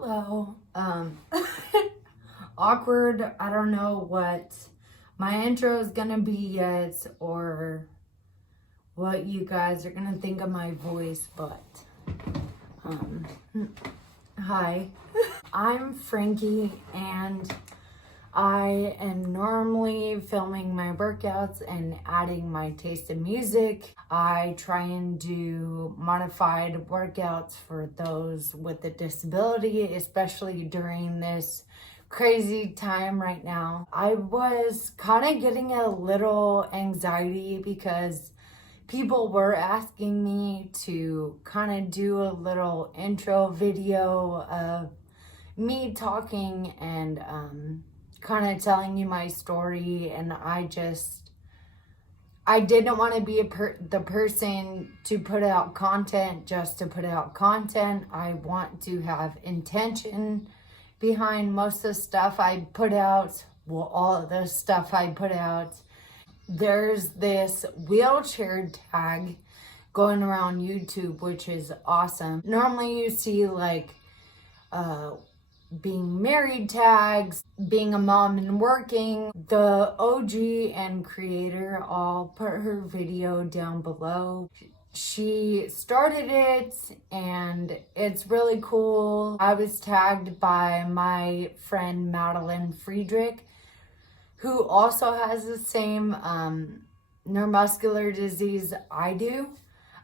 Hello. Awkward. I don't know what my intro is gonna be yet or what you guys are gonna think of my voice, but hi. I'm Frankie and I am normally filming my workouts and adding my taste in music. I try and do modified workouts for those with a disability, especially during this crazy time right now. I was kind of getting a little anxiety because people were asking me to kind of do a little intro video of me talking and kind of telling you my story, and I didn't want to be the person to put out content just to put out content. I want to have intention behind most of the stuff I put out. Well, all of the stuff I put out. There's this wheelchair tag going around YouTube, which is awesome. Normally you see like being married tags, being a mom and working. The OG and creator, I'll put her video down below. She started it and it's really cool. I was tagged by my friend Madelyn Frederick, who also has the same neuromuscular disease I do.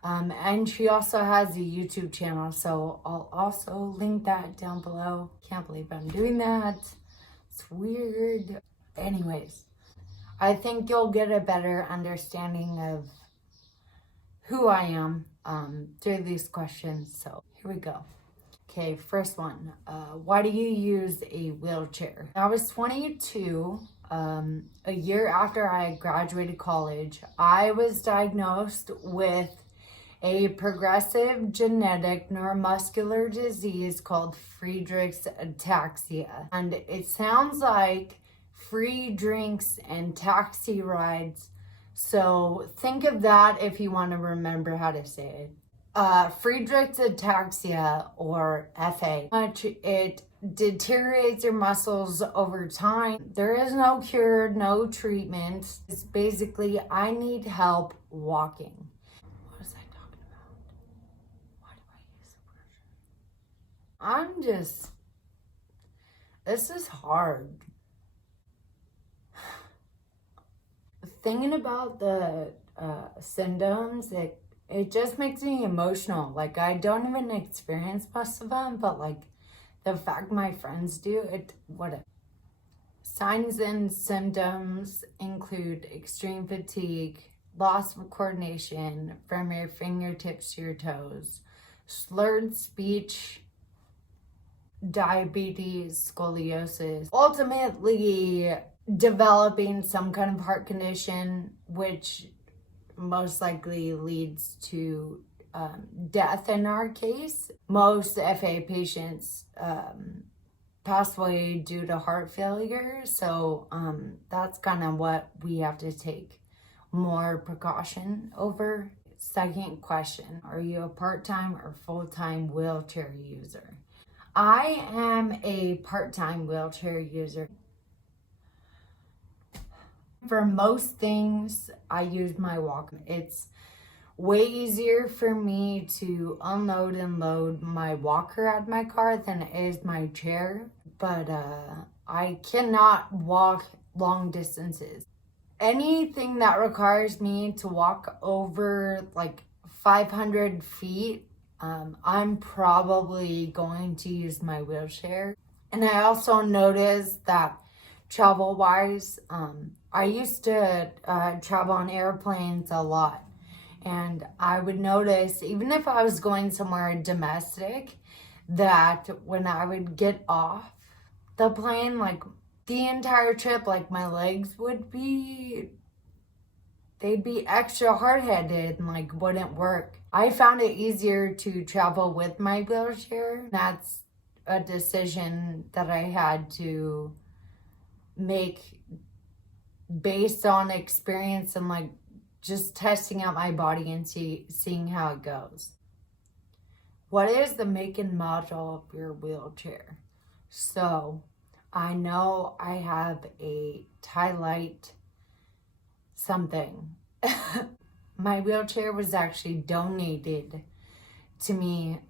And she also has a YouTube channel, so I'll also link that down below. Can't believe I'm doing that. It's weird. Anyways, I think you'll get a better understanding of who I am through these questions. So here we go. Okay, first one. Why do you use a wheelchair? I was 22. A year after I graduated college, I was diagnosed with a progressive genetic neuromuscular disease called Friedreich's ataxia. And it sounds like free drinks and taxi rides. So think of that if you want to remember how to say it. Friedreich's ataxia, or FA. It deteriorates your muscles over time. There is no cure, no treatment. It's basically, I need help walking. This is hard. Thinking about the symptoms, it just makes me emotional. Like, I don't even experience most of them, but like the fact my friends do, whatever. Signs and symptoms include extreme fatigue, loss of coordination from your fingertips to your toes, slurred speech, diabetes, scoliosis, ultimately developing some kind of heart condition, which most likely leads to death in our case. Most FA patients pass away due to heart failure, so that's kind of what we have to take more precaution over. Second question, are you a part-time or full-time wheelchair user? I am a part-time wheelchair user. For most things, I use my walker. It's way easier for me to unload and load my walker at my car than it is my chair, but I cannot walk long distances. Anything that requires me to walk over like 500 feet, I'm probably going to use my wheelchair. And I also noticed that travel-wise, I used to travel on airplanes a lot. And I would notice, even if I was going somewhere domestic, that when I would get off the plane, like the entire trip, like my legs they'd be extra hard-headed and like wouldn't work. I found it easier to travel with my wheelchair. That's a decision that I had to make based on experience and like just testing out my body and seeing how it goes. What is the make and model of your wheelchair? So I know I have a Light something. My wheelchair was actually donated to me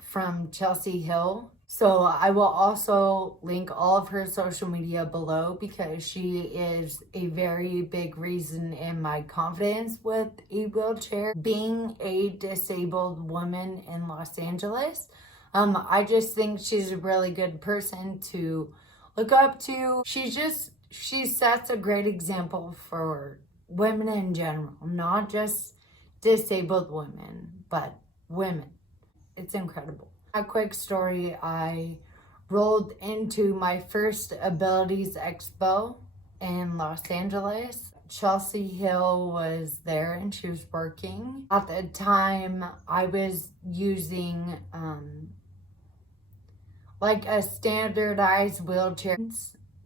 from Chelsie Hill. So I will also link all of her social media below because she is a very big reason in my confidence with a wheelchair. Being a disabled woman in Los Angeles, I just think she's a really good person to look up to. She sets a great example for women in general, not just disabled women, but women. It's incredible. A quick story, I rolled into my first Abilities Expo in Los Angeles. Chelsie Hill was there and she was working. At the time, I was using like a standardized wheelchair.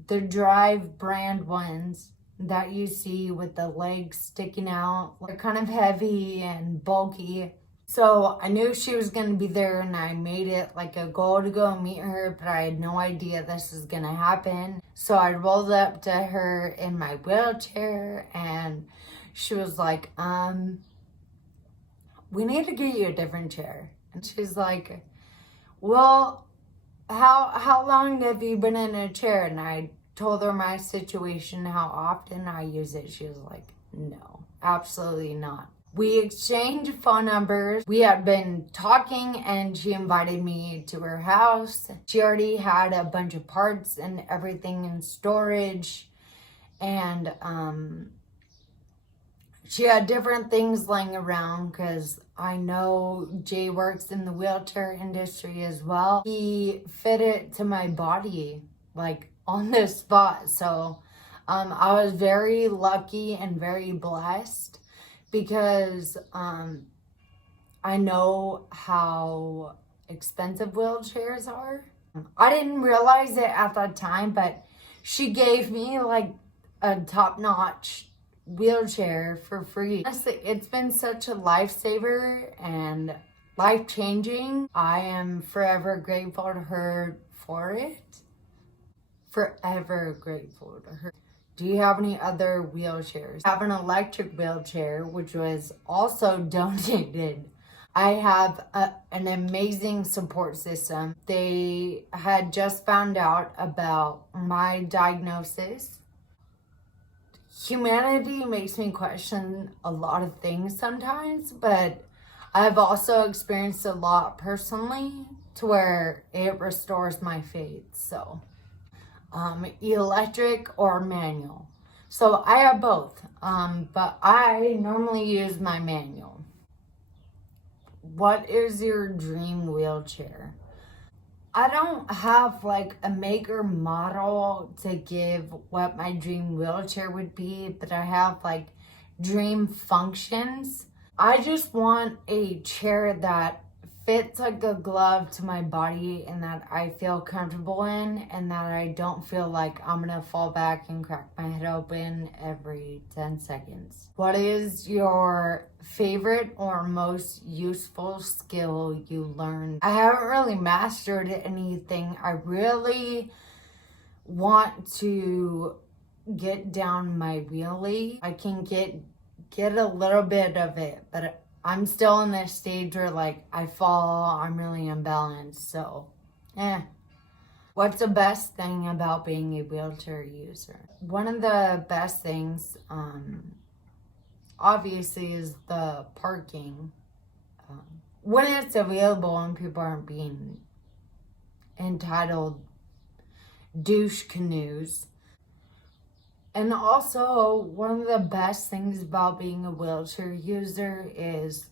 The Drive brand ones that you see with the legs sticking out. They're kind of heavy and bulky. So I knew she was going to be there and I made it like a goal to go meet her, but I had no idea this was going to happen. So I rolled up to her in my wheelchair and she was like, we need to get you a different chair. And she's like, well, how long have you been in a chair? And I told her my situation, how often I use it. She was like, no, absolutely not. We exchanged phone numbers. We had been talking and she invited me to her house. She already had a bunch of parts and everything in storage. And she had different things laying around because I know Jay works in the wheelchair industry as well. He fit it to my body like on the spot. So I was very lucky and very blessed because I know how expensive wheelchairs are. I didn't realize it at that time, but she gave me like a top-notch wheelchair for free. Honestly, it's been such a lifesaver and life-changing. I am forever grateful to her for it. Forever grateful to her. Do you have any other wheelchairs? I have an electric wheelchair, which was also donated. I have an amazing support system. They had just found out about my diagnosis. Humanity makes me question a lot of things sometimes, but I've also experienced a lot personally to where it restores my faith. So electric or manual. So I have both, but I normally use my manual. What is your dream wheelchair? I don't have like a maker model to give what my dream wheelchair would be, but I have like dream functions. I just want a chair that fits like a glove to my body and that I feel comfortable in and that I don't feel like I'm gonna fall back and crack my head open every 10 seconds. What is your favorite or most useful skill you learned? I haven't really mastered anything. I really want to get down my wheelie. I can get a little bit of it, but I'm still in this stage where like I fall, I'm really imbalanced, so What's the best thing about being a wheelchair user? One of the best things, obviously, is the parking. When it's available and people aren't being entitled douche canoes. And also, one of the best things about being a wheelchair user is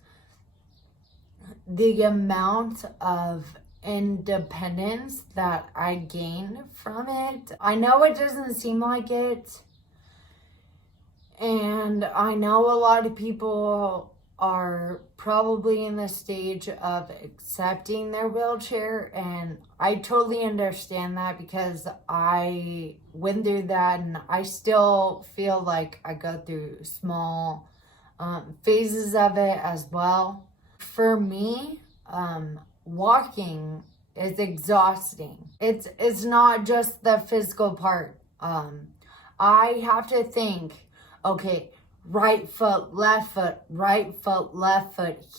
the amount of independence that I gain from it. I know it doesn't seem like it, and I know a lot of people are probably in the stage of accepting their wheelchair, and I totally understand that because I went through that and I still feel like I go through small phases of it as well. For me, walking is exhausting. It's not just the physical part. I have to think, okay, right foot, left foot,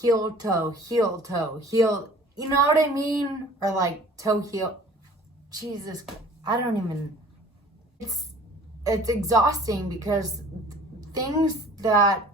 heel, toe, heel. You know what I mean? Or like toe, heel. Jesus, I don't even. It's exhausting because things that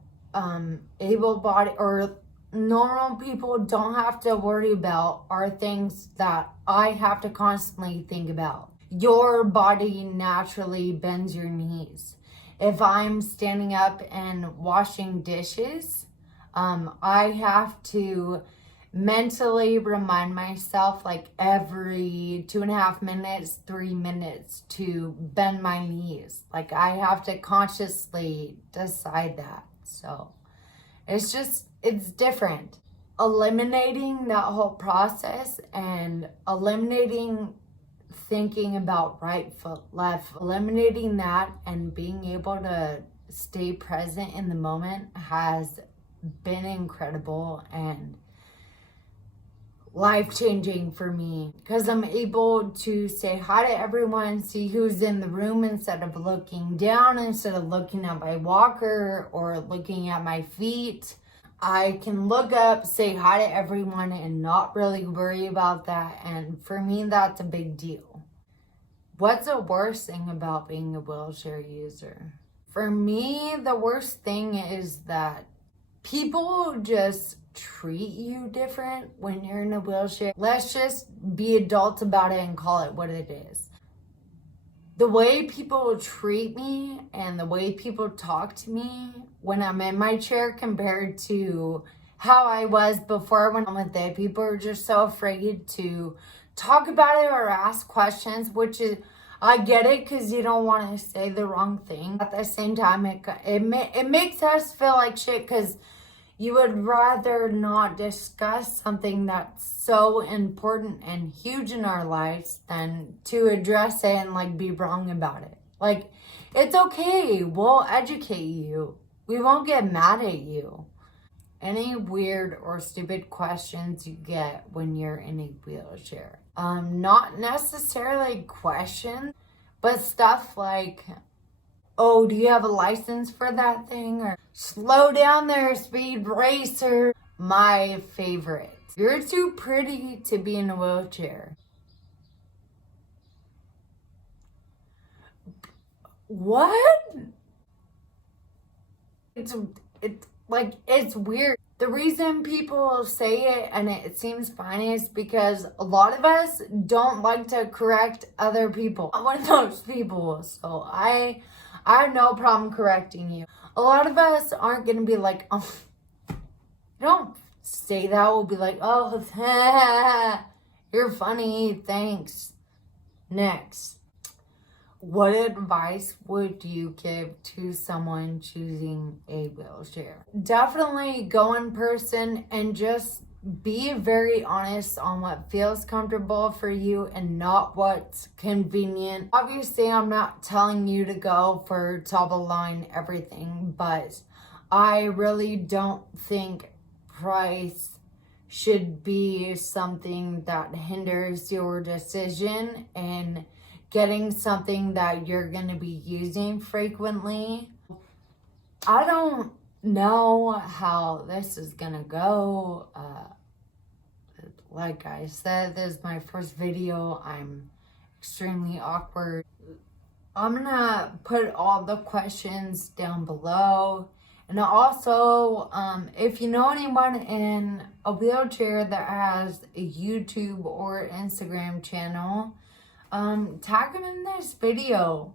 able-bodied or normal people don't have to worry about are things that I have to constantly think about. Your body naturally bends your knees. If I'm standing up and washing dishes, I have to mentally remind myself like every 2.5 minutes, 3 minutes to bend my knees. Like I have to consciously decide that. So it's different. Eliminating that whole process and eliminating thinking about right foot, left, eliminating that and being able to stay present in the moment has been incredible and life-changing for me because I'm able to say hi to everyone, see who's in the room instead of looking down, instead of looking at my walker or looking at my feet. I can look up, say hi to everyone and not really worry about that. And for me, that's a big deal. What's the worst thing about being a wheelchair user? For me, the worst thing is that people just treat you different when you're in a wheelchair. Let's just be adults about it and call it what it is. The way people treat me and the way people talk to me when I'm in my chair compared to how I was before when I'm with it, people are just so afraid to talk about it or ask questions, which is, I get it because you don't want to say the wrong thing. At the same time, it makes us feel like shit because you would rather not discuss something that's so important and huge in our lives than to address it and like be wrong about it. Like, it's okay. We'll educate you. We won't get mad at you. Any weird or stupid questions you get when you're in a wheelchair. Not necessarily questions, but stuff like, oh, do you have a license for that thing? Or slow down there, speed racer. My favorite. You're too pretty to be in a wheelchair. What? It's weird. The reason people say it and it seems funny is because a lot of us don't like to correct other people. I'm one of those people, so I have no problem correcting you. A lot of us aren't going to be like, oh, don't say that. We'll be like, oh, you're funny, thanks. Next. What advice would you give to someone choosing a wheelchair? Definitely go in person and just be very honest on what feels comfortable for you and not what's convenient. Obviously, I'm not telling you to go for top of line everything, but I really don't think price should be something that hinders your decision and getting something that you're going to be using frequently. I don't know how this is going to go. Like I said, this is my first video. I'm extremely awkward. I'm going to put all the questions down below. And also, if you know anyone in a wheelchair that has a YouTube or Instagram channel, tag them in this video.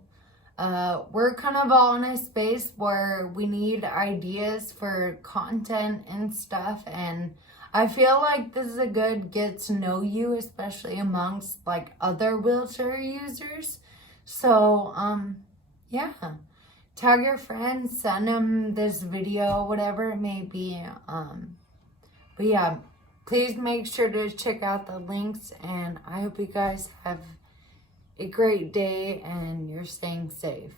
We're kind of all in a space where we need ideas for content and stuff, and I feel like this is a good get to know you, especially amongst like other wheelchair users. So, yeah, tag your friends, send them this video, whatever it may be. But yeah, please make sure to check out the links, and I hope you guys have a great day and you're staying safe.